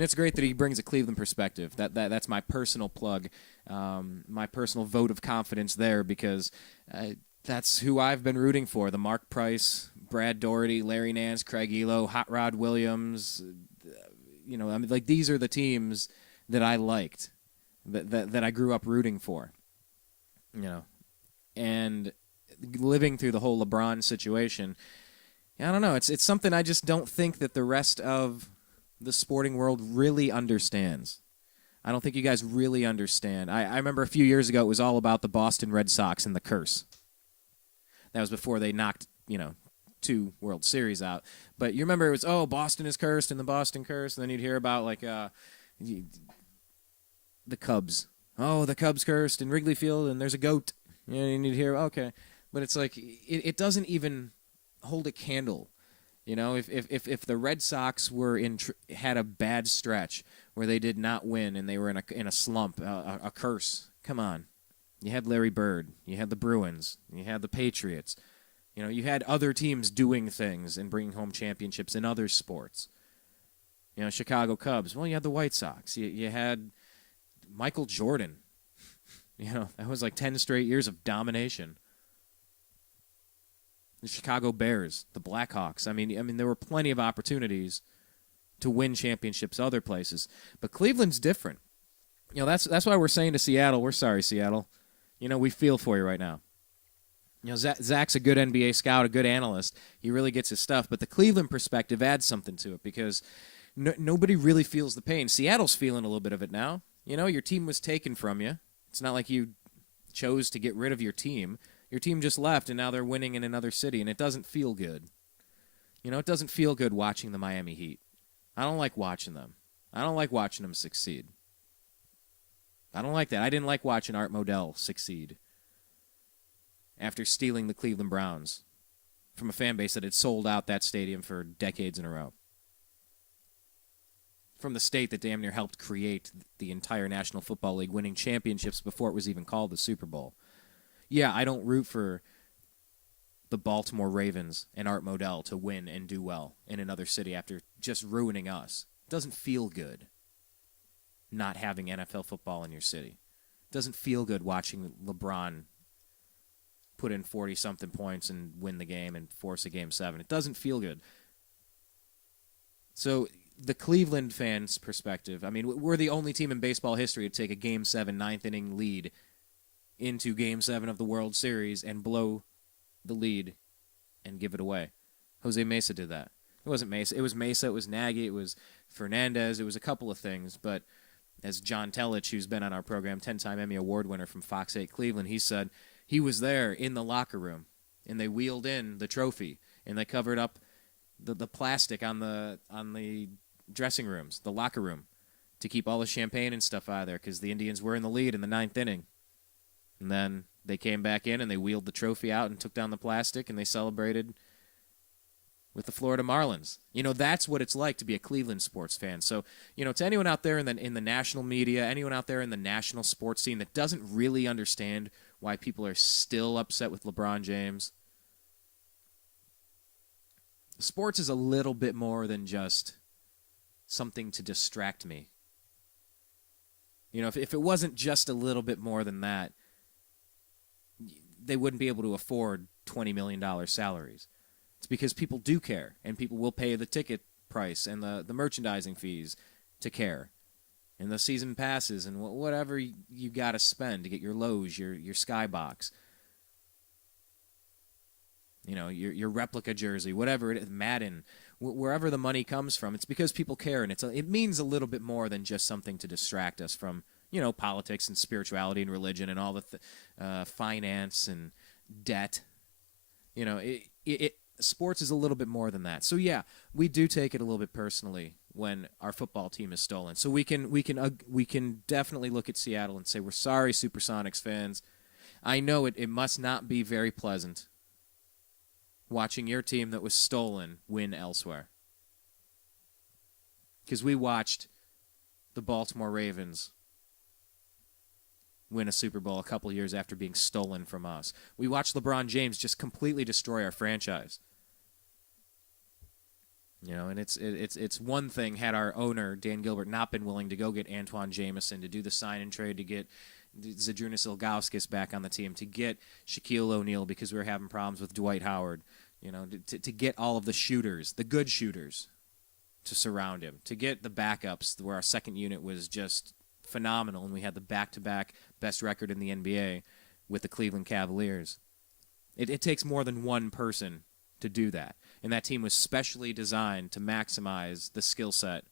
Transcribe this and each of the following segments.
And it's great that he brings a Cleveland perspective. That's my personal plug, my personal vote of confidence there, because that's who I've been rooting for. The Mark Price, Brad Doherty, Larry Nance, Craig Elo, Hot Rod Williams. I mean, like, these are the teams that I liked, that I grew up rooting for. And living through the whole LeBron situation, I don't know. It's something I just don't think that the rest of the sporting world really understands. I don't think you guys really understand. I remember a few years ago it was all about the Boston Red Sox and the curse. That was before they knocked, 2 World Series out. But you remember it was, Boston is cursed and the Boston curse. And then you'd hear about, like, the Cubs. Oh, the Cubs cursed in Wrigley Field and there's a goat. And you'd hear, okay. But it's like, it doesn't even hold a candle. If the Red Sox were had a bad stretch where they did not win and they were in a slump, a curse, come on. You had Larry Bird. You had the Bruins. You had the Patriots. You had other teams doing things and bringing home championships in other sports. Chicago Cubs. Well, you had the White Sox. You had Michael Jordan. That was like 10 straight years of domination. The Chicago Bears, the Blackhawks. I mean, there were plenty of opportunities to win championships other places, but Cleveland's different. That's why we're saying to Seattle, we're sorry, Seattle. We feel for you right now. Zach's a good NBA scout, a good analyst. He really gets his stuff, but the Cleveland perspective adds something to it because nobody really feels the pain. Seattle's feeling a little bit of it now. Your team was taken from you. It's not like you chose to get rid of your team. Your team just left, and now they're winning in another city, and it doesn't feel good. It doesn't feel good watching the Miami Heat. I don't like watching them. I don't like watching them succeed. I don't like that. I didn't like watching Art Modell succeed after stealing the Cleveland Browns from a fan base that had sold out that stadium for decades in a row. From the state that damn near helped create the entire National Football League, winning championships before it was even called the Super Bowl. Yeah, I don't root for the Baltimore Ravens and Art Modell to win and do well in another city after just ruining us. It doesn't feel good not having NFL football in your city. It doesn't feel good watching LeBron put in 40-something points and win the game and force a Game 7. It doesn't feel good. So the Cleveland fans' perspective, I mean, we're the only team in baseball history to take a Game 7 ninth-inning lead into Game 7 of the World Series and blow the lead and give it away. Jose Mesa did that. It wasn't Mesa. It was Mesa. It was Nagy. It was Fernandez. It was a couple of things. But as John Telich, who's been on our program, 10-time Emmy Award winner from Fox 8 Cleveland, he said he was there in the locker room, and they wheeled in the trophy, and they covered up the plastic on the dressing rooms, the locker room, to keep all the champagne and stuff out of there because the Indians were in the lead in the ninth inning. And then they came back in and they wheeled the trophy out and took down the plastic and they celebrated with the Florida Marlins. That's what it's like to be a Cleveland sports fan. So, to anyone out there in the national media, anyone out there in the national sports scene that doesn't really understand why people are still upset with LeBron James, sports is a little bit more than just something to distract me. If it wasn't just a little bit more than that, they wouldn't be able to afford $20 million salaries. It's because people do care, and people will pay the ticket price and the merchandising fees to care, and the season passes and whatever you got to spend to get your loge, your skybox, your replica jersey, whatever it is, Madden, wherever the money comes from. It's because people care, and it means a little bit more than just something to distract us from politics and spirituality and religion and all the finance and debt. Sports is a little bit more than that. So yeah, we do take it a little bit personally when our football team is stolen. So we can definitely look at Seattle and say, we're sorry, Supersonics fans. I know it must not be very pleasant watching your team that was stolen win elsewhere. Because we watched the Baltimore Ravens win a Super Bowl a couple years after being stolen from us. We watched LeBron James just completely destroy our franchise. And it's one thing had our owner Dan Gilbert not been willing to go get Antoine Jameson, to do the sign and trade, to get Zydrunas Ilgauskas back on the team, to get Shaquille O'Neal because we were having problems with Dwight Howard, to get all of the shooters, the good shooters, to surround him, to get the backups where our second unit was just phenomenal, and we had the back-to-back best record in the NBA with the Cleveland Cavaliers. It takes more than one person to do that, and that team was specially designed to maximize the skill set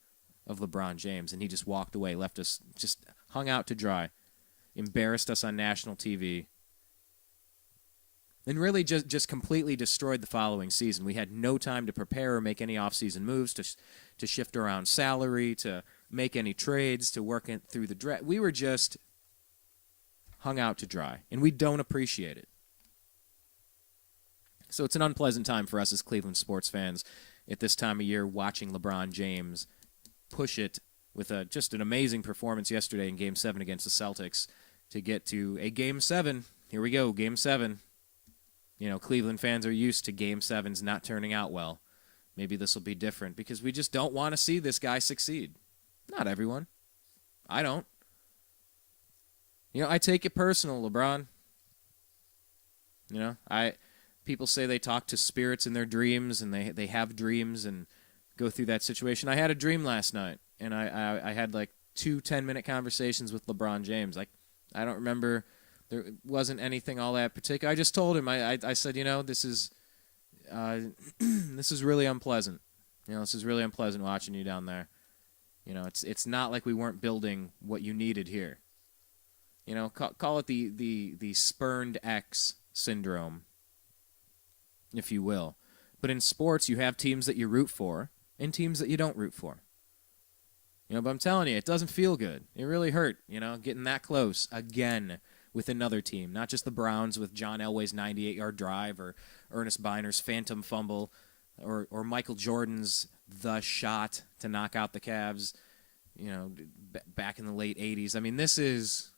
of LeBron James, and he just walked away, left us just hung out to dry, embarrassed us on national TV, and really just completely destroyed the following season. We had no time to prepare or make any offseason moves, to shift around salary, to make any trades, to work through the draft. We were just hung out to dry, and we don't appreciate it. So it's an unpleasant time for us as Cleveland sports fans at this time of year, watching LeBron James push it with just an amazing performance yesterday in Game 7 against the Celtics to get to a Game 7. Here we go, Game 7. Cleveland fans are used to Game 7s not turning out well. Maybe this will be different because we just don't want to see this guy succeed. Not everyone. I don't. I take it personal, LeBron. People say they talk to spirits in their dreams, and they have dreams and go through that situation. I had a dream last night, and I had like 2 10-minute conversations with LeBron James. I don't remember. There wasn't anything all that particular. I just told him. I said, this is this is really unpleasant. This is really unpleasant watching you down there. It's not like we weren't building what you needed here. Call it the spurned ex syndrome, if you will. But in sports, you have teams that you root for and teams that you don't root for. But I'm telling you, it doesn't feel good. It really hurt, getting that close again with another team. Not just the Browns with John Elway's 98-yard drive, or Ernest Biner's phantom fumble, or Michael Jordan's the shot to knock out the Cavs, back in the late 80s. I mean, this is,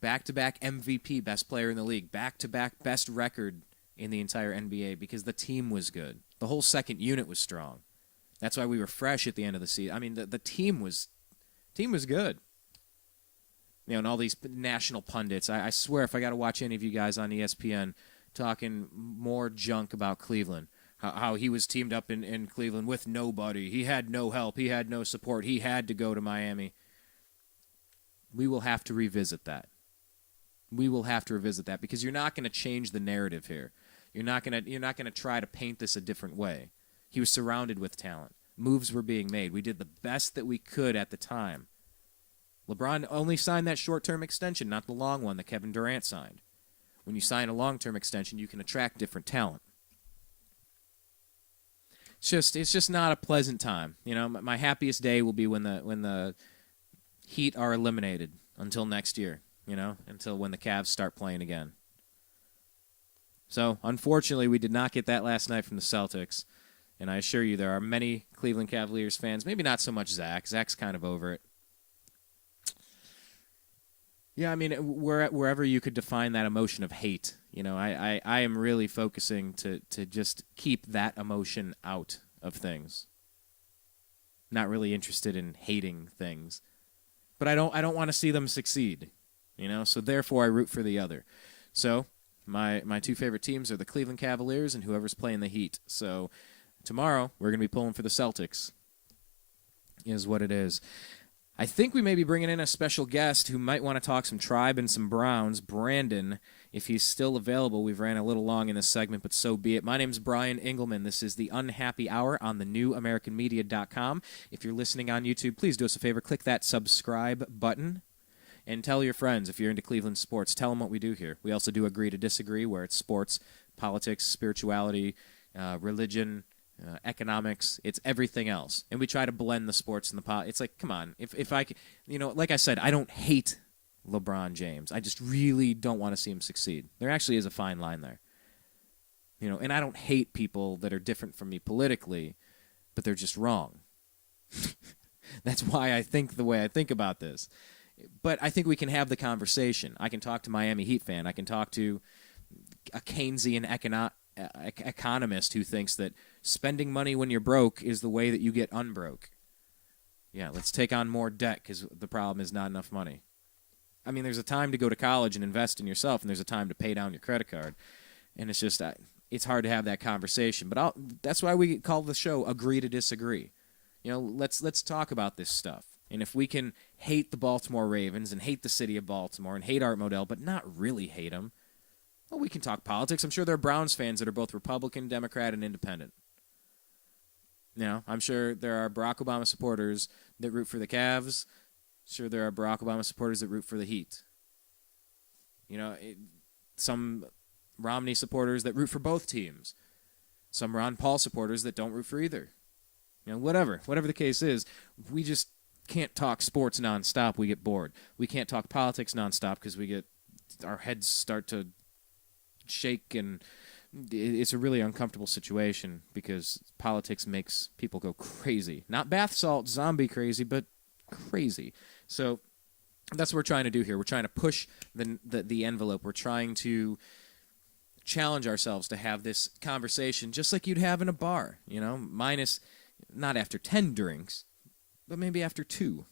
back-to-back MVP, best player in the league, back-to-back best record in the entire NBA because the team was good. The whole second unit was strong. That's why we were fresh at the end of the season. I mean, the team was good. And all these national pundits, I swear if I got to watch any of you guys on ESPN talking more junk about Cleveland, how he was teamed up in Cleveland with nobody. He had no help. He had no support. He had to go to Miami. We will have to revisit that. We will have to revisit that because you're not going to change the narrative here. You're not going to try to paint this a different way. He was surrounded with talent. Moves were being made. We did the best that we could at the time. LeBron only signed that short-term extension, not the long one that Kevin Durant signed. When you sign a long-term extension, you can attract different talent. It's just not a pleasant time. My happiest day will be when the Heat are eliminated until next year. Until when the Cavs start playing again. So, unfortunately, we did not get that last night from the Celtics. And I assure you there are many Cleveland Cavaliers fans, maybe not so much Zach. Zach's kind of over it. Yeah, I mean, wherever you could define that emotion of hate, I am really focusing to just keep that emotion out of things. Not really interested in hating things. But I don't want to see them succeed. So therefore I root for the other. So my 2 favorite teams are the Cleveland Cavaliers and whoever's playing the Heat. So tomorrow we're going to be pulling for the Celtics, is what it is. I think we may be bringing in a special guest who might want to talk some Tribe and some Browns, Brandon, if he's still available. We've ran a little long in this segment, but so be it. My name's Brian Engelman. This is the Unhappy Hour on thenewamericanmedia.com. If you're listening on YouTube, please do us a favor. Click that subscribe button. And tell your friends, if you're into Cleveland sports, tell them what we do here. We also do Agree to Disagree, where it's sports, politics, spirituality, religion, economics. It's everything else. And we try to blend the sports and the It's like, come on. If I, like I said, I don't hate LeBron James. I just really don't want to see him succeed. There actually is a fine line there. And I don't hate people that are different from me politically, but they're just wrong. That's why I think the way I think about this. But I think we can have the conversation. I can talk to Miami Heat fan. I can talk to a Keynesian economist who thinks that spending money when you're broke is the way that you get unbroke. Yeah, let's take on more debt because the problem is not enough money. I mean, there's a time to go to college and invest in yourself, and there's a time to pay down your credit card. And it's just, it's hard to have that conversation. But that's why we call the show Agree to Disagree. You know, let's talk about this stuff. And if we can hate the Baltimore Ravens and hate the city of Baltimore and hate Art Modell, but not really hate them, well, we can talk politics. I'm sure there are Browns fans that are both Republican, Democrat, and Independent. You know, I'm sure there are Barack Obama supporters that root for the Cavs. Sure, there are Barack Obama supporters that root for the Heat. You know, some Romney supporters that root for both teams. Some Ron Paul supporters that don't root for either. You know, whatever the case is, we just can't talk sports nonstop. We get bored. We can't talk politics nonstop because our heads start to shake, and it's a really uncomfortable situation because politics makes people go crazy. Not bath salt zombie crazy, but crazy. So that's what we're trying to do here. We're trying to push the envelope. We're trying to challenge ourselves to have this conversation just like you'd have in a bar, you know, minus not after 10 drinks, but maybe after 2.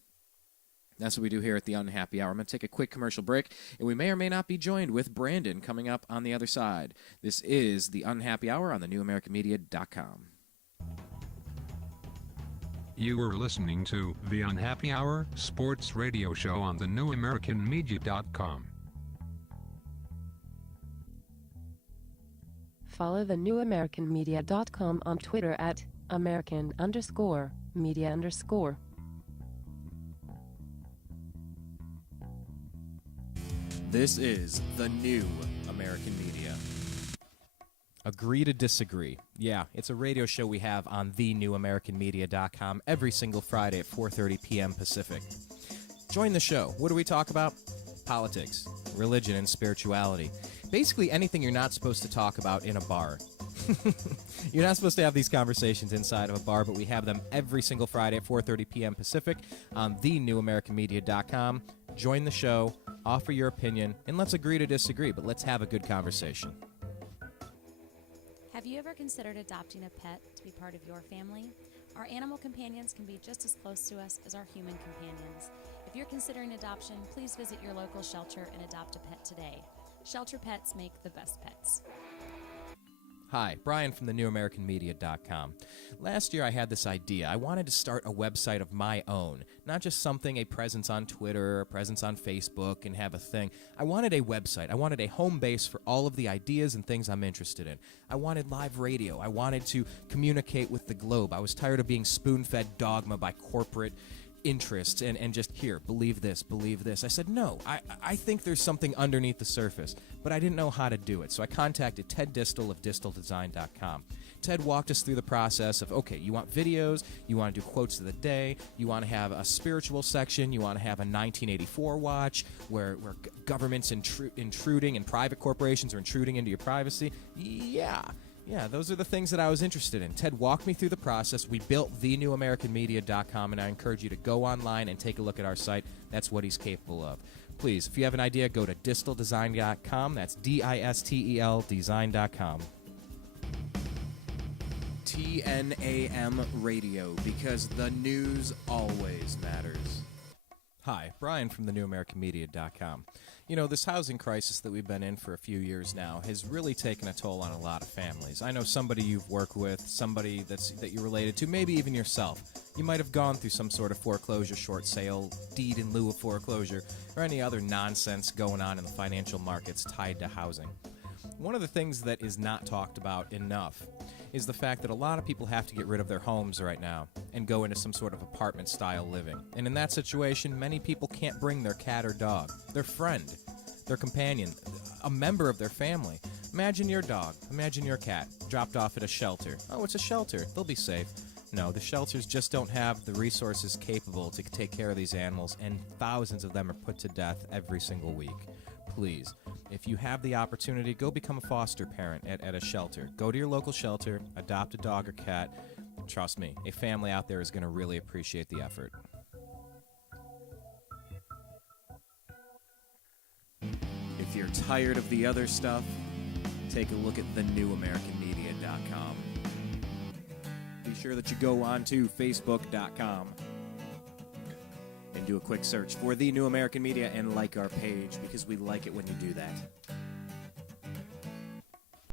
That's what we do here at the Unhappy Hour. I'm going to take a quick commercial break, and we may or may not be joined with Brandon coming up on the other side. This is the Unhappy Hour on the NewAmericanMedia.com. You were listening to the Unhappy Hour sports radio show on the NewAmericanMedia.com. Follow the NewAmericanMedia.com on Twitter at American_media_. This is the New American Media. Agree to Disagree. Yeah, it's a radio show we have on thenewamericanmedia.com every single Friday at 4:30 p.m. Pacific. Join the show. What do we talk about? Politics, religion, and spirituality. Basically anything you're not supposed to talk about in a bar. You're not supposed to have these conversations inside of a bar, but we have them every single Friday at 4:30 p.m. Pacific on thenewamericanmedia.com. Join the show, offer your opinion, and let's agree to disagree, but let's have a good conversation. Have you ever considered adopting a pet to be part of your family? Our animal companions can be just as close to us as our human companions. If you're considering adoption, please visit your local shelter and adopt a pet today. Shelter pets make the best pets. Hi, Brian from the NewAmericanMedia.com. Last year I had this idea. I wanted to start a website of my own, not just something, a presence on Twitter, a presence on Facebook, and have a thing. I wanted a website. I wanted a home base for all of the ideas and things I'm interested in. I wanted live radio. I wanted to communicate with the globe. I was tired of being spoon-fed dogma by corporate interests and just, here, believe this. I said, no, I think there's something underneath the surface, but I didn't know how to do it. So I contacted Ted Distel of DistelDesign.com. Ted walked us through the process of, okay, you want videos, you want to do quotes of the day, you want to have a spiritual section, you want to have a 1984 watch where government's intruding and private corporations are intruding into your privacy. Yeah, those are the things that I was interested in. Ted walked me through the process. We built thenewamericanmedia.com, and I encourage you to go online and take a look at our site. That's what he's capable of. Please, if you have an idea, go to disteldesign.com. That's DISTEL design.com. TNAM Radio, because the news always matters. Hi, Brian from the NewAmericanMedia.com. You know, this housing crisis that we've been in for a few years now has really taken a toll on a lot of families. I know somebody you've worked with, somebody that you're related to, maybe even yourself. You might have gone through some sort of foreclosure, short sale, deed in lieu of foreclosure, or any other nonsense going on in the financial markets tied to housing. One of the things that is not talked about enough is the fact that a lot of people have to get rid of their homes right now and go into some sort of apartment-style living. And in that situation, many people can't bring their cat or dog, their friend, their companion, a member of their family. Imagine your dog, imagine your cat, dropped off at a shelter. Oh, it's a shelter. They'll be safe. No, the shelters just don't have the resources capable to take care of these animals, and thousands of them are put to death every single week. Please, if you have the opportunity, go become a foster parent at a shelter. Go to your local shelter, adopt a dog or cat. Trust me, a family out there is going to really appreciate the effort. If you're tired of the other stuff, take a look at thenewamericanmedia.com. Be sure that you go on to facebook.com and do a quick search for The New American Media and like our page, because we like it when you do that.